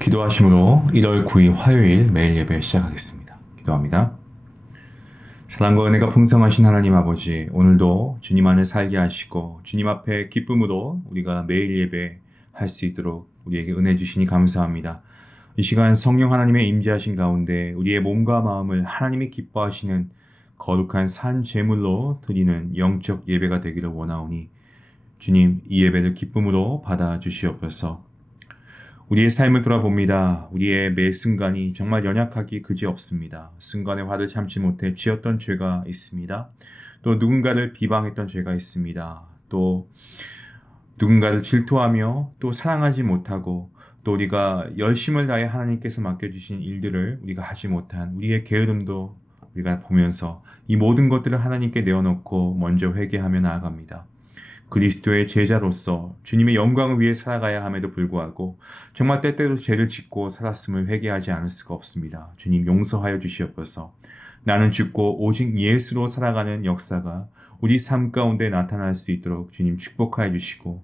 기도하심으로 1월 9일 화요일 매일 예배 시작하겠습니다. 기도합니다. 사랑과 은혜가 풍성하신 하나님 아버지, 오늘도 주님 안에 살게 하시고 주님 앞에 기쁨으로 우리가 매일 예배 할 수 있도록 우리에게 은혜 주시니 감사합니다. 이 시간 성령 하나님의 임재하신 가운데 우리의 몸과 마음을 하나님이 기뻐하시는 거룩한 산 제물로 드리는 영적 예배가 되기를 원하오니 주님, 이 예배를 기쁨으로 받아 주시옵소서. 우리의 삶을 돌아봅니다. 우리의 매 순간이 정말 연약하기 그지없습니다. 순간의 화를 참지 못해 지었던 죄가 있습니다. 또 누군가를 비방했던 죄가 있습니다. 또 누군가를 질투하며 또 사랑하지 못하고 또 우리가 열심을 다해 하나님께서 맡겨주신 일들을 우리가 하지 못한 우리의 게으름도 우리가 보면서 이 모든 것들을 하나님께 내어놓고 먼저 회개하며 나아갑니다. 그리스도의 제자로서 주님의 영광을 위해 살아가야 함에도 불구하고 정말 때때로 죄를 짓고 살았음을 회개하지 않을 수가 없습니다. 주님 용서하여 주시옵소서. 나는 죽고 오직 예수로 살아가는 역사가 우리 삶 가운데 나타날 수 있도록 주님 축복하여 주시고,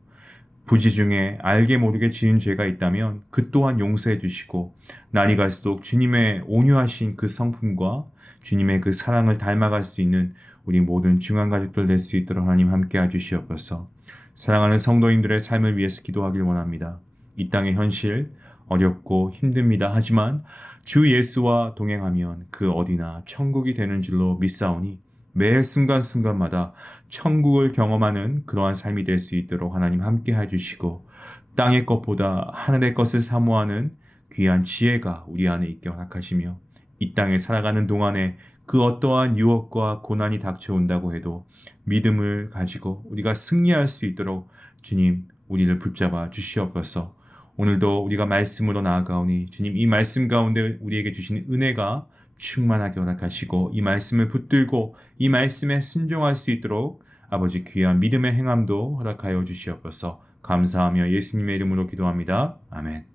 부지 중에 알게 모르게 지은 죄가 있다면 그 또한 용서해 주시고, 날이 갈수록 주님의 온유하신 그 성품과 주님의 그 사랑을 닮아갈 수 있는 우리 모든 중한 가족들 될 수 있도록 하나님 함께 해주시옵소서. 사랑하는 성도님들의 삶을 위해서 기도하길 원합니다. 이 땅의 현실 어렵고 힘듭니다. 하지만 주 예수와 동행하면 그 어디나 천국이 되는 줄로 믿사오니 매 순간순간마다 천국을 경험하는 그러한 삶이 될 수 있도록 하나님 함께 해주시고, 땅의 것보다 하늘의 것을 사모하는 귀한 지혜가 우리 안에 있게 허락하시며, 이 땅에 살아가는 동안에 그 어떠한 유혹과 고난이 닥쳐온다고 해도 믿음을 가지고 우리가 승리할 수 있도록 주님 우리를 붙잡아 주시옵소서. 오늘도 우리가 말씀으로 나아가오니 주님 이 말씀 가운데 우리에게 주신 은혜가 충만하게 허락하시고 이 말씀을 붙들고 이 말씀에 순종할 수 있도록 아버지 귀한 믿음의 행함도 허락하여 주시옵소서. 감사하며 예수님의 이름으로 기도합니다. 아멘.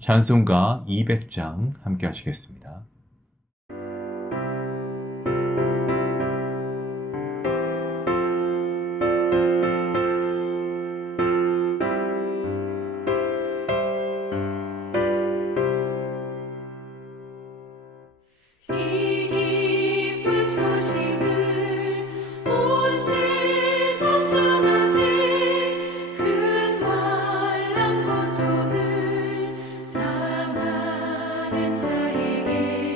찬송가 200장 함께 하시겠습니다. 자에게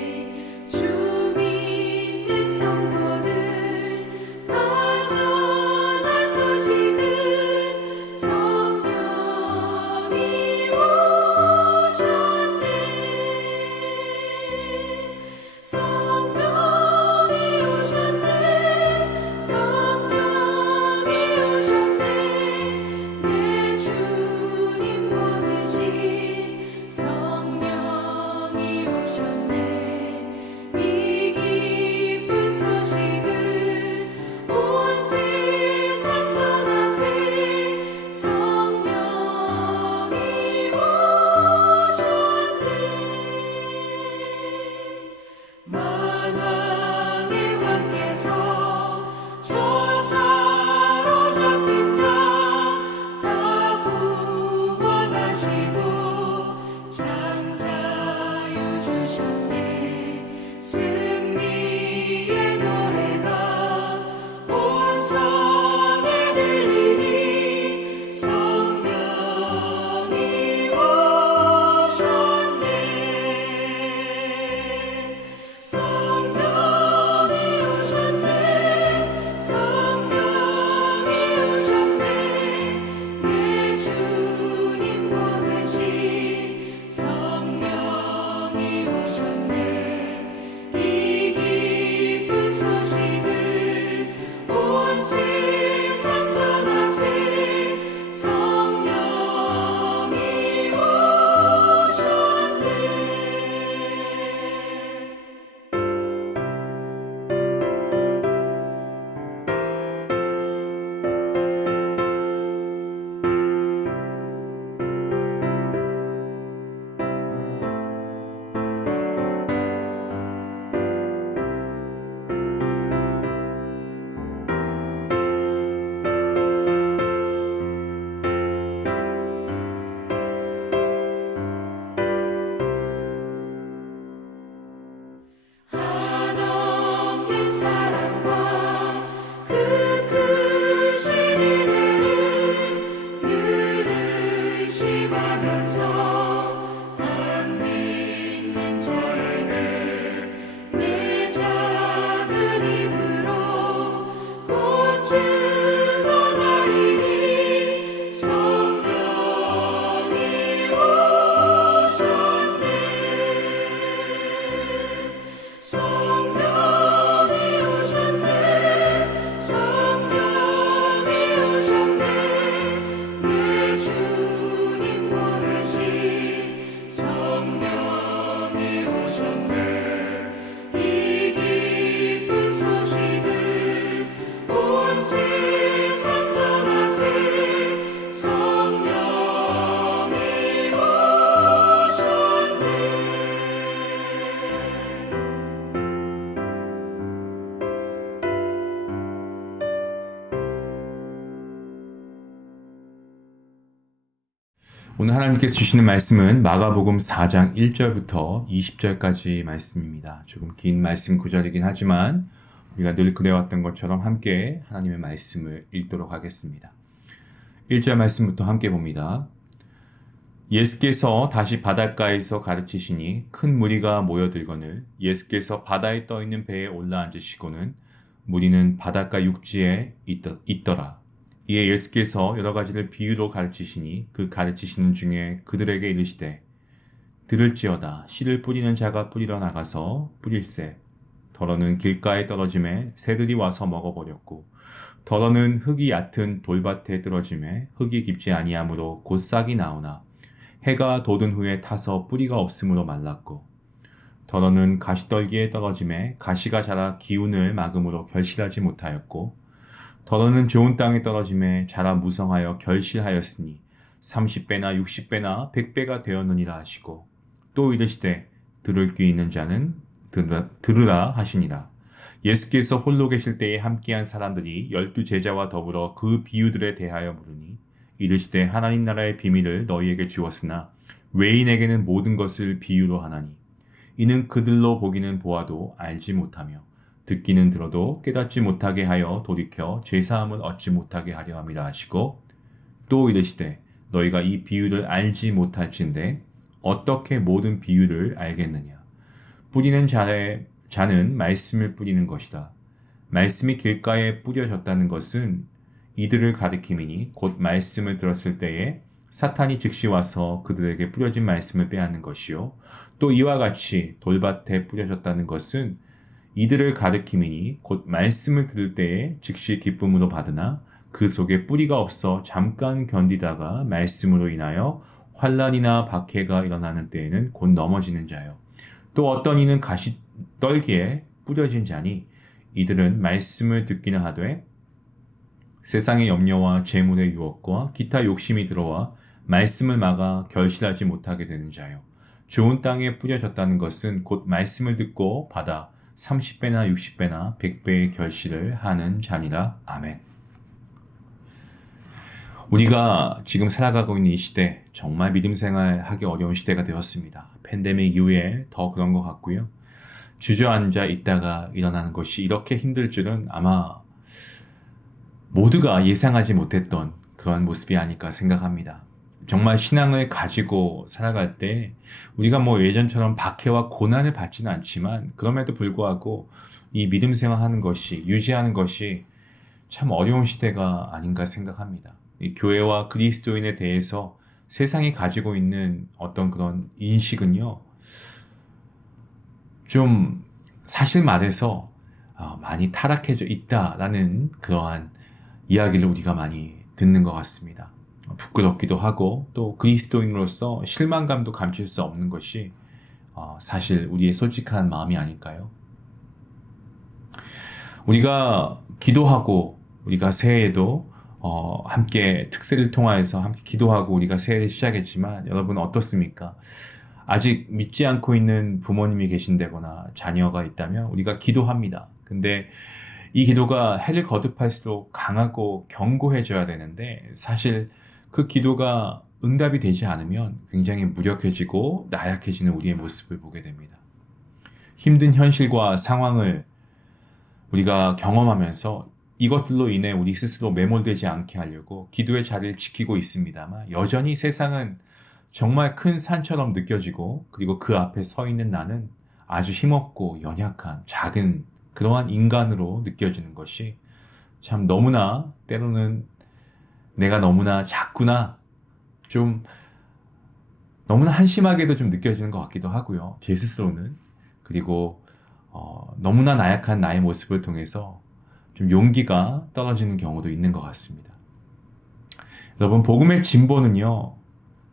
오늘 하나님께서 주시는 말씀은 마가복음 4장 1절부터 20절까지 말씀입니다. 조금 긴 말씀 구절이긴 하지만 우리가 늘 그래왔던 것처럼 함께 하나님의 말씀을 읽도록 하겠습니다. 1절 말씀부터 함께 봅니다. 예수께서 다시 바닷가에서 가르치시니 큰 무리가 모여들거늘 예수께서 바다에 떠있는 배에 올라앉으시고는 무리는 바닷가 육지에 있더라. 이에 예수께서 여러 가지를 비유로 가르치시니 그 가르치시는 중에 그들에게 이르시되 들을지어다 씨를 뿌리는 자가 뿌리러 나가서 뿌릴새 더러는 길가에 떨어짐에 새들이 와서 먹어버렸고 더러는 흙이 얕은 돌밭에 떨어짐에 흙이 깊지 아니하므로 곧 싹이 나오나 해가 돋은 후에 타서 뿌리가 없으므로 말랐고 더러는 가시떨기에 떨어짐에 가시가 자라 기운을 막음으로 결실하지 못하였고 더러는 좋은 땅에 떨어짐에 자라 무성하여 결실하였으니 30배나 60배나 100배가 되었느니라 하시고 또 이르시되 들을 귀 있는 자는 들으라 하시니라. 예수께서 홀로 계실 때에 함께한 사람들이 12제자와 더불어 그 비유들에 대하여 물으니 이르시되 하나님 나라의 비밀을 너희에게 주었으나 외인에게는 모든 것을 비유로 하나니 이는 그들로 보기는 보아도 알지 못하며 듣기는 들어도 깨닫지 못하게 하여 돌이켜 죄사함을 얻지 못하게 하려 함이라 하시고 또 이르시되 너희가 이 비유를 알지 못할진대 어떻게 모든 비유를 알겠느냐. 뿌리는 자는 말씀을 뿌리는 것이다. 말씀이 길가에 뿌려졌다는 것은 이들을 가리킴이니 곧 말씀을 들었을 때에 사탄이 즉시 와서 그들에게 뿌려진 말씀을 빼앗는 것이요. 또 이와 같이 돌밭에 뿌려졌다는 것은 이들을 가리킴이니 곧 말씀을 들을 때에 즉시 기쁨으로 받으나 그 속에 뿌리가 없어 잠깐 견디다가 말씀으로 인하여 환난이나 박해가 일어나는 때에는 곧 넘어지는 자요. 또 어떤 이는 가시떨기에 뿌려진 자니 이들은 말씀을 듣기는 하되 세상의 염려와 재물의 유혹과 기타 욕심이 들어와 말씀을 막아 결실하지 못하게 되는 자요. 좋은 땅에 뿌려졌다는 것은 곧 말씀을 듣고 받아 30배나 60배나 100배의 결실을 하는 자니라. 아멘. 우리가 지금 살아가고 있는 이 시대 정말 믿음 생활하기 어려운 시대가 되었습니다. 팬데믹 이후에 더 그런 것 같고요. 주저앉아 있다가 일어나는 것이 이렇게 힘들 줄은 아마 모두가 예상하지 못했던 그런 모습이 아닐까 생각합니다. 정말 신앙을 가지고 살아갈 때 우리가 뭐 예전처럼 박해와 고난을 받지는 않지만 그럼에도 불구하고 이 믿음 생활하는 것이 유지하는 것이 참 어려운 시대가 아닌가 생각합니다. 이 교회와 그리스도인에 대해서 세상이 가지고 있는 어떤 그런 인식은요, 좀 사실 말해서 많이 타락해져 있다라는 그러한 이야기를 우리가 많이 듣는 것 같습니다. 부끄럽기도 하고 또 그리스도인으로서 실망감도 감출 수 없는 것이 사실 우리의 솔직한 마음이 아닐까요? 우리가 기도하고 우리가 새해에도 함께 특세를 통하여서 함께 기도하고 우리가 새해를 시작했지만 여러분 어떻습니까? 아직 믿지 않고 있는 부모님이 계신다거나 자녀가 있다면 우리가 기도합니다. 근데 이 기도가 해를 거듭할수록 강하고 견고해져야 되는데 사실 그 기도가 응답이 되지 않으면 굉장히 무력해지고 나약해지는 우리의 모습을 보게 됩니다. 힘든 현실과 상황을 우리가 경험하면서 이것들로 인해 우리 스스로 매몰되지 않게 하려고 기도의 자리를 지키고 있습니다만 여전히 세상은 정말 큰 산처럼 느껴지고 그리고 그 앞에 서 있는 나는 아주 힘없고 연약한 작은 그러한 인간으로 느껴지는 것이 참 너무나 때로는 내가 너무나 작구나 좀 너무나 한심하게도 좀 느껴지는 것 같기도 하고요. 제 스스로는 그리고 너무나 나약한 나의 모습을 통해서 좀 용기가 떨어지는 경우도 있는 것 같습니다. 여러분 복음의 진보는요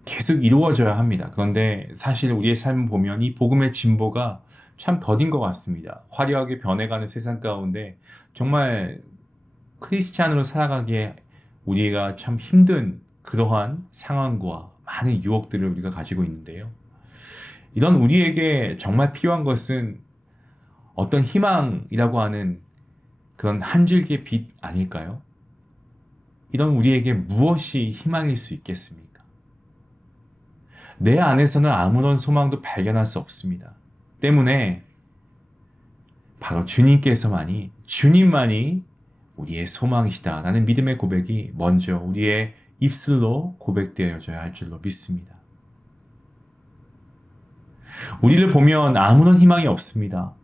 계속 이루어져야 합니다. 그런데 사실 우리의 삶을 보면 이 복음의 진보가 참 더딘 것 같습니다. 화려하게 변해가는 세상 가운데 정말 크리스찬으로 살아가기에 우리가 참 힘든 그러한 상황과 많은 유혹들을 우리가 가지고 있는데요. 이런 우리에게 정말 필요한 것은 어떤 희망이라고 하는 그런 한 줄기의 빛 아닐까요? 이런 우리에게 무엇이 희망일 수 있겠습니까? 내 안에서는 아무런 소망도 발견할 수 없습니다. 때문에 바로 주님만이 우리의 소망이시다라는 믿음의 고백이 먼저 우리의 입술로 고백되어져야 할 줄로 믿습니다. 우리를 보면 아무런 희망이 없습니다.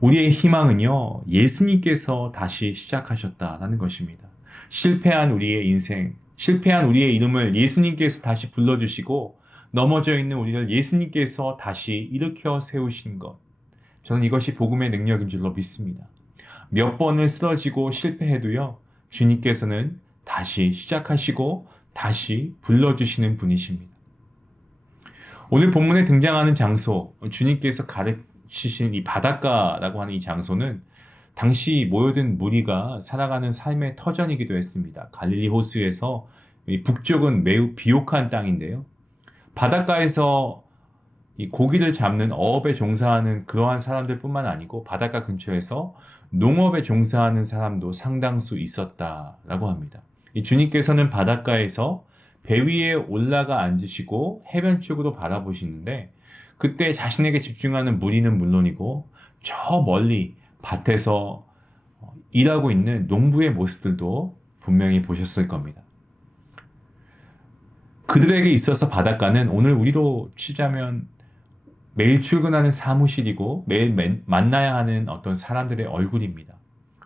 우리의 희망은요, 예수님께서 다시 시작하셨다라는 것입니다. 실패한 우리의 인생, 실패한 우리의 이름을 예수님께서 다시 불러주시고 넘어져 있는 우리를 예수님께서 다시 일으켜 세우신 것. 저는 이것이 복음의 능력인 줄로 믿습니다. 몇 번을 쓰러지고 실패해도요, 주님께서는 다시 시작하시고 다시 불러주시는 분이십니다. 오늘 본문에 등장하는 장소, 주님께서 가르치신 이 바닷가라고 하는 이 장소는 당시 모여든 무리가 살아가는 삶의 터전이기도 했습니다. 갈릴리 호수에서 북쪽은 매우 비옥한 땅인데요. 바닷가에서 이 고기를 잡는 어업에 종사하는 그러한 사람들뿐만 아니고 바닷가 근처에서 농업에 종사하는 사람도 상당수 있었다라고 합니다. 이 주님께서는 바닷가에서 배 위에 올라가 앉으시고 해변 쪽으로 바라보시는데 그때 자신에게 집중하는 무리는 물론이고 저 멀리 밭에서 일하고 있는 농부의 모습들도 분명히 보셨을 겁니다. 그들에게 있어서 바닷가는 오늘 우리로 치자면 매일 출근하는 사무실이고 매일 만나야 하는 어떤 사람들의 얼굴입니다.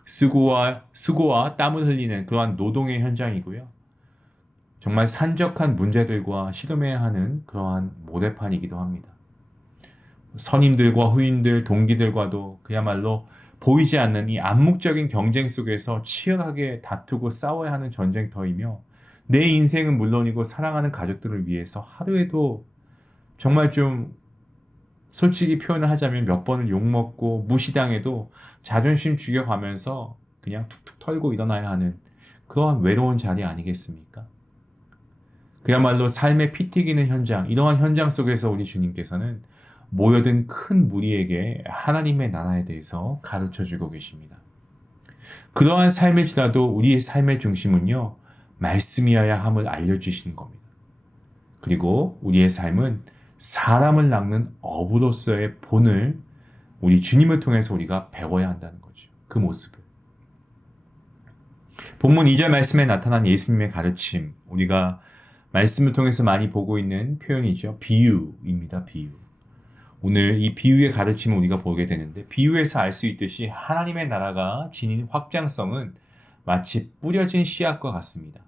수고와 땀을 흘리는 그러한 노동의 현장이고요. 정말 산적한 문제들과 씨름해야 하는 그러한 모래판이기도 합니다. 선임들과 후임들, 동기들과도 그야말로 보이지 않는 이 암묵적인 경쟁 속에서 치열하게 다투고 싸워야 하는 전쟁터이며 내 인생은 물론이고 사랑하는 가족들을 위해서 하루에도 정말 좀 솔직히 표현을 하자면 몇 번을 욕먹고 무시당해도 자존심 죽여가면서 그냥 툭툭 털고 일어나야 하는 그러한 외로운 자리 아니겠습니까? 그야말로 삶의 피 튀기는 현장, 이러한 현장 속에서 우리 주님께서는 모여든 큰 무리에게 하나님의 나라에 대해서 가르쳐주고 계십니다. 그러한 삶일지라도 우리의 삶의 중심은요, 말씀이어야 함을 알려주시는 겁니다. 그리고 우리의 삶은 사람을 낚는 어부로서의 본을 우리 주님을 통해서 우리가 배워야 한다는 거죠. 그 모습을. 본문 2절 말씀에 나타난 예수님의 가르침, 우리가 말씀을 통해서 많이 보고 있는 표현이죠. 비유입니다. 비유. 오늘 이 비유의 가르침을 우리가 보게 되는데 비유에서 알 수 있듯이 하나님의 나라가 지닌 확장성은 마치 뿌려진 씨앗과 같습니다.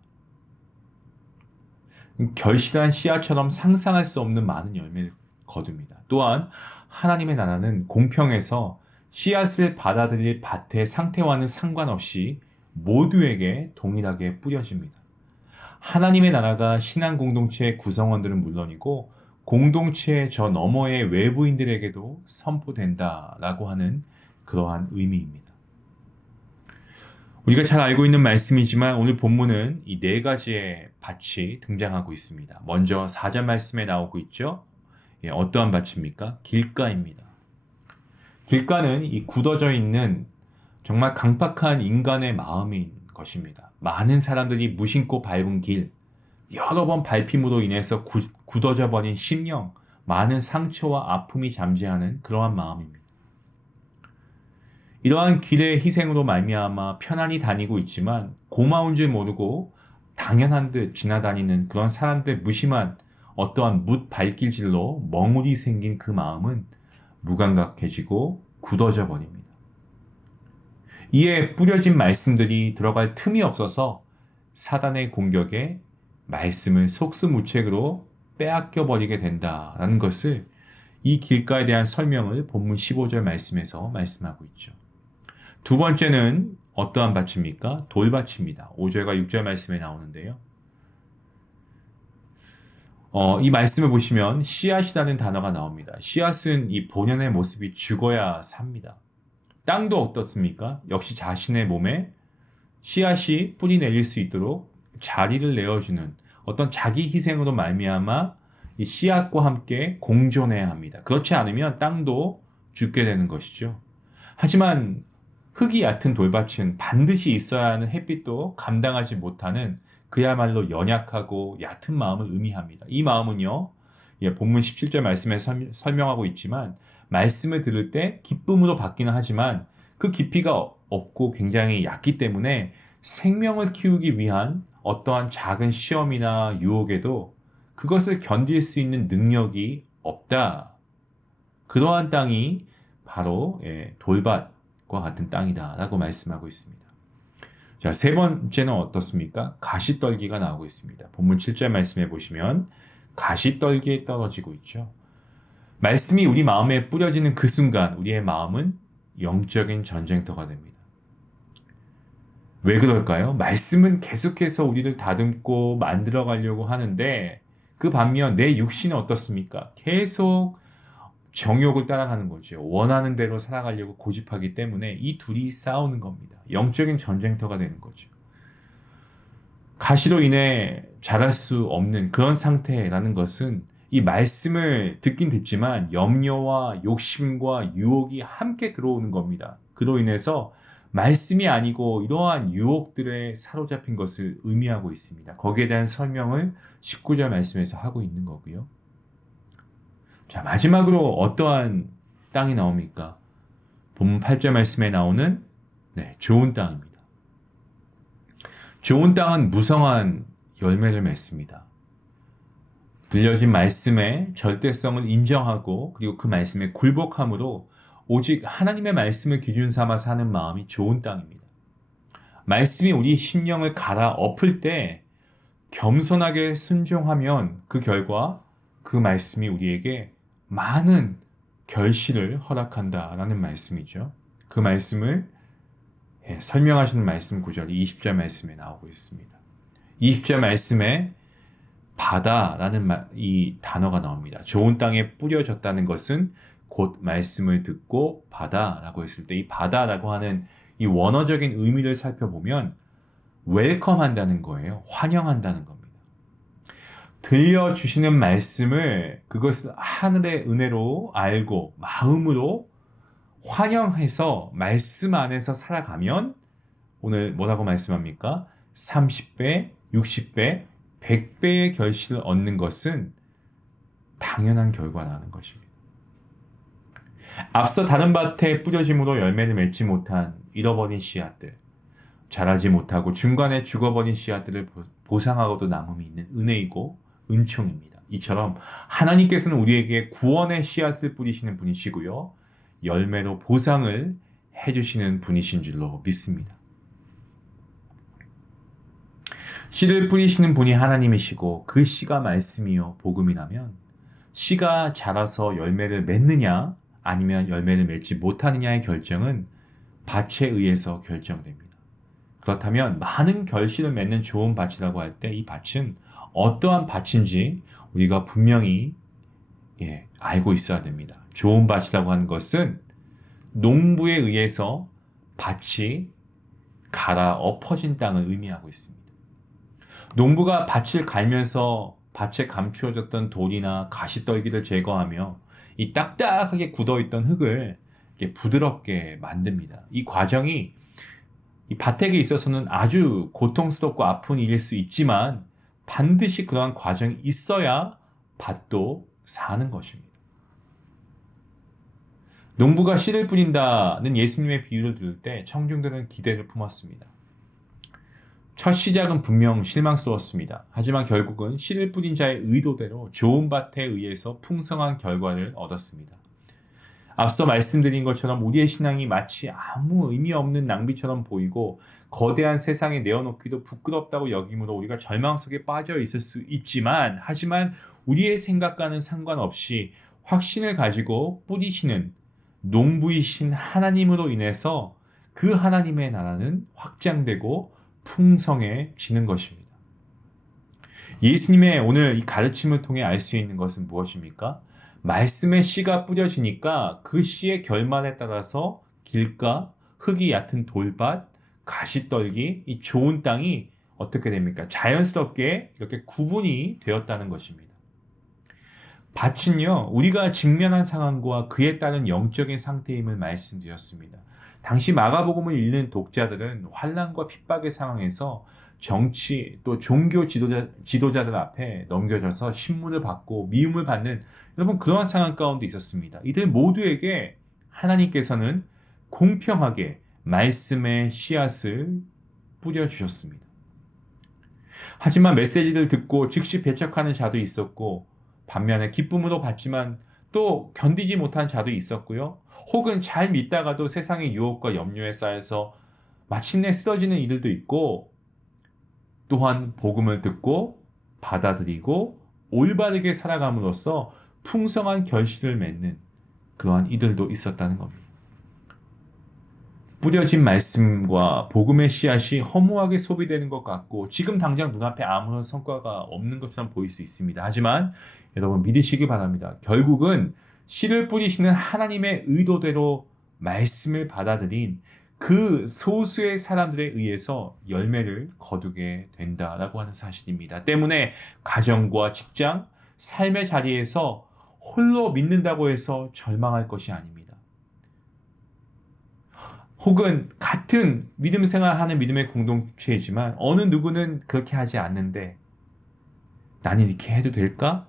결실한 씨앗처럼 상상할 수 없는 많은 열매를 거둡니다. 또한 하나님의 나라는 공평해서 씨앗을 받아들일 밭의 상태와는 상관없이 모두에게 동일하게 뿌려집니다. 하나님의 나라가 신앙 공동체의 구성원들은 물론이고 공동체의 저 너머의 외부인들에게도 선포된다라고 하는 그러한 의미입니다. 우리가 잘 알고 있는 말씀이지만 오늘 본문은 이 네 가지의 밭이 등장하고 있습니다. 먼저 4절 말씀에 나오고 있죠. 어떠한 밭입니까? 길가입니다. 길가는 이 굳어져 있는 정말 강팍한 인간의 마음인 것입니다. 많은 사람들이 무심코 밟은 길, 여러 번 밟힘으로 인해서 굳어져 버린 심령, 많은 상처와 아픔이 잠재하는 그러한 마음입니다. 이러한 길의 희생으로 말미암아 편안히 다니고 있지만 고마운 줄 모르고 당연한 듯 지나다니는 그런 사람들의 무심한 어떠한 뭇 발길질로 멍울이 생긴 그 마음은 무감각해지고 굳어져 버립니다. 이에 뿌려진 말씀들이 들어갈 틈이 없어서 사단의 공격에 말씀을 속수무책으로 빼앗겨 버리게 된다라는 것을 이 길가에 대한 설명을 본문 15절 말씀에서 말씀하고 있죠. 두 번째는 어떠한 밭입니까? 돌밭입니다. 5절과 6절 말씀에 나오는데요. 이 말씀을 보시면 씨앗이라는 단어가 나옵니다. 씨앗은 이 본연의 모습이 죽어야 삽니다. 땅도 어떻습니까? 역시 자신의 몸에 씨앗이 뿌리 내릴 수 있도록 자리를 내어주는 어떤 자기 희생으로 말미암아 이 씨앗과 함께 공존해야 합니다. 그렇지 않으면 땅도 죽게 되는 것이죠. 하지만 흙이 얕은 돌밭은 반드시 있어야 하는 햇빛도 감당하지 못하는 그야말로 연약하고 얕은 마음을 의미합니다. 이 마음은요, 본문 17절 말씀에 설명하고 있지만 말씀을 들을 때 기쁨으로 받기는 하지만 그 깊이가 없고 굉장히 얕기 때문에 생명을 키우기 위한 어떠한 작은 시험이나 유혹에도 그것을 견딜 수 있는 능력이 없다. 그러한 땅이 바로 돌밭과 같은 땅이다라고 말씀하고 있습니다. 자, 세 번째는 어떻습니까? 가시떨기가 나오고 있습니다. 본문 7절 말씀해 보시면 가시떨기에 떨어지고 있죠. 말씀이 우리 마음에 뿌려지는 그 순간 우리의 마음은 영적인 전쟁터가 됩니다. 왜 그럴까요? 말씀은 계속해서 우리를 다듬고 만들어 가려고 하는데 그 반면 내 육신은 어떻습니까? 계속 정욕을 따라가는 거죠. 원하는 대로 살아가려고 고집하기 때문에 이 둘이 싸우는 겁니다. 영적인 전쟁터가 되는 거죠. 가시로 인해 자랄 수 없는 그런 상태라는 것은 이 말씀을 듣긴 듣지만 염려와 욕심과 유혹이 함께 들어오는 겁니다. 그로 인해서 말씀이 아니고 이러한 유혹들에 사로잡힌 것을 의미하고 있습니다. 거기에 대한 설명을 19절 말씀에서 하고 있는 거고요. 자, 마지막으로 어떠한 땅이 나옵니까? 본문 8절 말씀에 나오는 좋은 땅입니다. 좋은 땅은 무성한 열매를 맺습니다. 들려진 말씀의 절대성을 인정하고 그리고 그 말씀에 굴복함으로 오직 하나님의 말씀을 기준 삼아 사는 마음이 좋은 땅입니다. 말씀이 우리 심령을 갈아엎을 때 겸손하게 순종하면 그 결과 그 말씀이 우리에게 많은 결실을 허락한다라는 말씀이죠. 그 말씀을 설명하시는 말씀 구절이 20절 말씀에 나오고 있습니다. 20절 말씀에 바다라는 이 단어가 나옵니다. 좋은 땅에 뿌려졌다는 것은 곧 말씀을 듣고 바다라고 했을 때 이 바다라고 하는 이 원어적인 의미를 살펴보면 웰컴한다는 거예요. 환영한다는 겁니다. 들려주시는 말씀을 그것을 하늘의 은혜로 알고 마음으로 환영해서 말씀 안에서 살아가면 오늘 뭐라고 말씀합니까? 30배, 60배, 100배의 결실을 얻는 것은 당연한 결과라는 것입니다. 앞서 다른 밭에 뿌려짐으로 열매를 맺지 못한 잃어버린 씨앗들, 자라지 못하고 중간에 죽어버린 씨앗들을 보상하고도 남음이 있는 은혜이고 은총입니다. 이처럼 하나님께서는 우리에게 구원의 씨앗을 뿌리시는 분이시고요. 열매로 보상을 해주시는 분이신 줄로 믿습니다. 씨를 뿌리시는 분이 하나님이시고 그 씨가 말씀이요 복음이라면 씨가 자라서 열매를 맺느냐 아니면 열매를 맺지 못하느냐의 결정은 밭에 의해서 결정됩니다. 그렇다면 많은 결실을 맺는 좋은 밭이라고 할 때 이 밭은 어떠한 밭인지 우리가 분명히 알고 있어야 됩니다. 좋은 밭이라고 하는 것은 농부에 의해서 밭이 갈아엎어진 땅을 의미하고 있습니다. 농부가 밭을 갈면서 밭에 감추어졌던 돌이나 가시떨기를 제거하며 이 딱딱하게 굳어있던 흙을 이렇게 부드럽게 만듭니다. 이 과정이 이 밭에게 있어서는 아주 고통스럽고 아픈 일일 수 있지만 반드시 그러한 과정이 있어야 밭도 사는 것입니다. 농부가 씨를 뿌린다는 예수님의 비유를 들을 때 청중들은 기대를 품었습니다. 첫 시작은 분명 실망스러웠습니다. 하지만 결국은 씨를 뿌린 자의 의도대로 좋은 밭에 의해서 풍성한 결과를 얻었습니다. 앞서 말씀드린 것처럼 우리의 신앙이 마치 아무 의미 없는 낭비처럼 보이고 거대한 세상에 내어놓기도 부끄럽다고 여김으로 우리가 절망 속에 빠져 있을 수 있지만 하지만 우리의 생각과는 상관없이 확신을 가지고 뿌리시는 농부이신 하나님으로 인해서 그 하나님의 나라는 확장되고 풍성해지는 것입니다. 예수님의 오늘 이 가르침을 통해 알 수 있는 것은 무엇입니까? 말씀의 씨가 뿌려지니까 그 씨의 결말에 따라서 길가, 흙이 얕은 돌밭, 가시떨기, 이 좋은 땅이 어떻게 됩니까? 자연스럽게 이렇게 구분이 되었다는 것입니다. 밭은요, 우리가 직면한 상황과 그에 따른 영적인 상태임을 말씀드렸습니다. 당시 마가복음을 읽는 독자들은 환난과 핍박의 상황에서 정치 또 종교 지도자들 앞에 넘겨져서 신문을 받고 미움을 받는 여러분 그러한 상황 가운데 있었습니다. 이들 모두에게 하나님께서는 공평하게 말씀의 씨앗을 뿌려주셨습니다. 하지만 메시지를 듣고 즉시 배척하는 자도 있었고 반면에 기쁨으로 받지만 또 견디지 못한 자도 있었고요. 혹은 잘 믿다가도 세상의 유혹과 염려에 쌓여서 마침내 쓰러지는 이들도 있고 또한 복음을 듣고 받아들이고 올바르게 살아감으로써 풍성한 결실을 맺는 그러한 이들도 있었다는 겁니다. 뿌려진 말씀과 복음의 씨앗이 허무하게 소비되는 것 같고 지금 당장 눈앞에 아무런 성과가 없는 것처럼 보일 수 있습니다. 하지만 여러분 믿으시기 바랍니다. 결국은 씨를 뿌리시는 하나님의 의도대로 말씀을 받아들인 그 소수의 사람들에 의해서 열매를 거두게 된다라고 하는 사실입니다. 때문에 가정과 직장, 삶의 자리에서 홀로 믿는다고 해서 절망할 것이 아닙니다. 혹은 같은 믿음 생활하는 믿음의 공동체이지만 어느 누구는 그렇게 하지 않는데 나는 이렇게 해도 될까?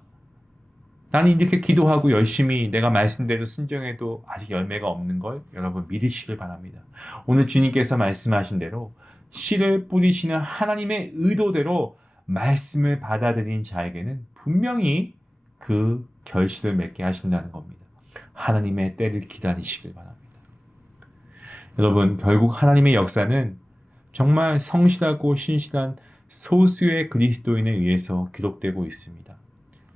나는 이렇게 기도하고 열심히 내가 말씀대로 순종해도 아직 열매가 없는 걸 여러분 믿으시길 바랍니다. 오늘 주님께서 말씀하신 대로 씨를 뿌리시는 하나님의 의도대로 말씀을 받아들인 자에게는 분명히 그 결실을 맺게 하신다는 겁니다. 하나님의 때를 기다리시길 바랍니다. 여러분 결국 하나님의 역사는 정말 성실하고 신실한 소수의 그리스도인에 의해서 기록되고 있습니다.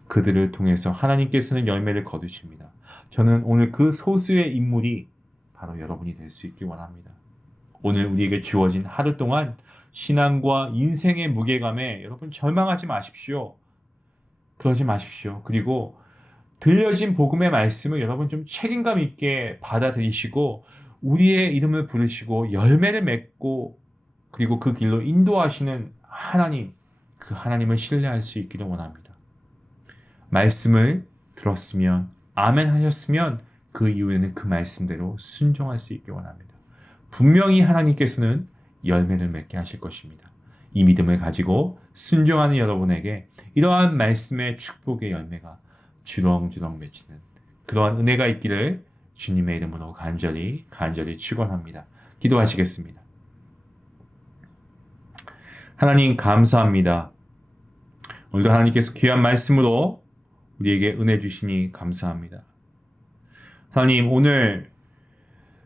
그들을 통해서 하나님께서는 열매를 거두십니다. 저는 오늘 그 소수의 인물이 바로 여러분이 될 수 있길 원합니다. 오늘 우리에게 주어진 하루 동안 신앙과 인생의 무게감에 여러분 절망하지 마십시오. 그러지 마십시오. 그리고 들려진 복음의 말씀을 여러분 좀 책임감 있게 받아들이시고 우리의 이름을 부르시고 열매를 맺고 그리고 그 길로 인도하시는 하나님, 그 하나님을 신뢰할 수 있기를 원합니다. 말씀을 들었으면 아멘 하셨으면 그 이후에는 그 말씀대로 순종할 수 있기 원합니다. 분명히 하나님께서는 열매를 맺게 하실 것입니다. 이 믿음을 가지고 순종하는 여러분에게 이러한 말씀의 축복의 열매가 주렁주렁 맺히는 그러한 은혜가 있기를 주님의 이름으로 간절히 축원합니다. 기도하시겠습니다. 하나님 감사합니다. 오늘도 하나님께서 귀한 말씀으로 우리에게 은혜 주시니 감사합니다. 하나님 오늘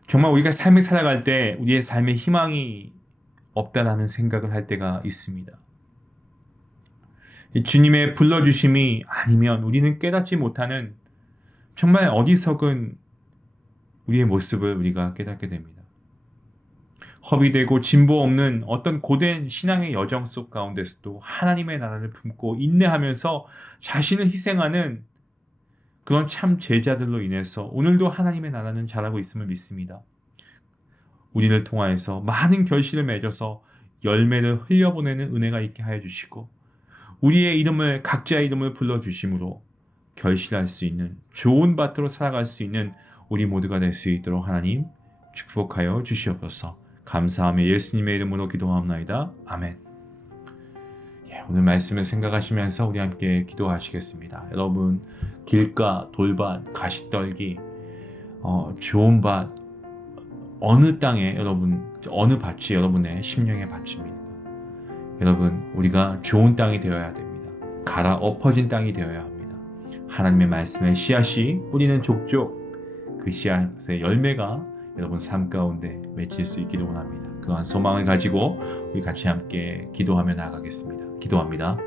정말 우리가 삶을 살아갈 때 우리의 삶에 희망이 없다라는 생각을 할 때가 있습니다. 주님의 불러주심이 아니면 우리는 깨닫지 못하는 정말 어리석은 우리의 모습을 우리가 깨닫게 됩니다. 허비되고 진보 없는 어떤 고된 신앙의 여정 속 가운데서도 하나님의 나라를 품고 인내하면서 자신을 희생하는 그런 참 제자들로 인해서 오늘도 하나님의 나라는 자라고 있음을 믿습니다. 우리를 통하여서 많은 결실을 맺어서 열매를 흘려보내는 은혜가 있게 하여 주시고 우리의 이름을 각자의 이름을 불러주심으로 결실할 수 있는 좋은 밭으로 살아갈 수 있는 우리 모두가 될 수 있도록 하나님 축복하여 주시옵소서. 감사하며 예수님의 이름으로 기도하옵나이다. 아멘. 오늘 말씀을 생각하시면서 우리 함께 기도하시겠습니다. 여러분 길가, 돌밭, 가시떨기, 좋은 밭 어느 땅에 여러분 어느 밭이 여러분의 심령의 밭입니까? 여러분 우리가 좋은 땅이 되어야 됩니다. 갈아 엎어진 땅이 되어야 합니다. 하나님의 말씀의 씨앗이 뿌리는 족족 그 씨앗의 열매가 여러분 삶 가운데 맺힐 수 있기를 원합니다. 그러한 소망을 가지고 우리 같이 함께 기도하며 나아가겠습니다. 기도합니다.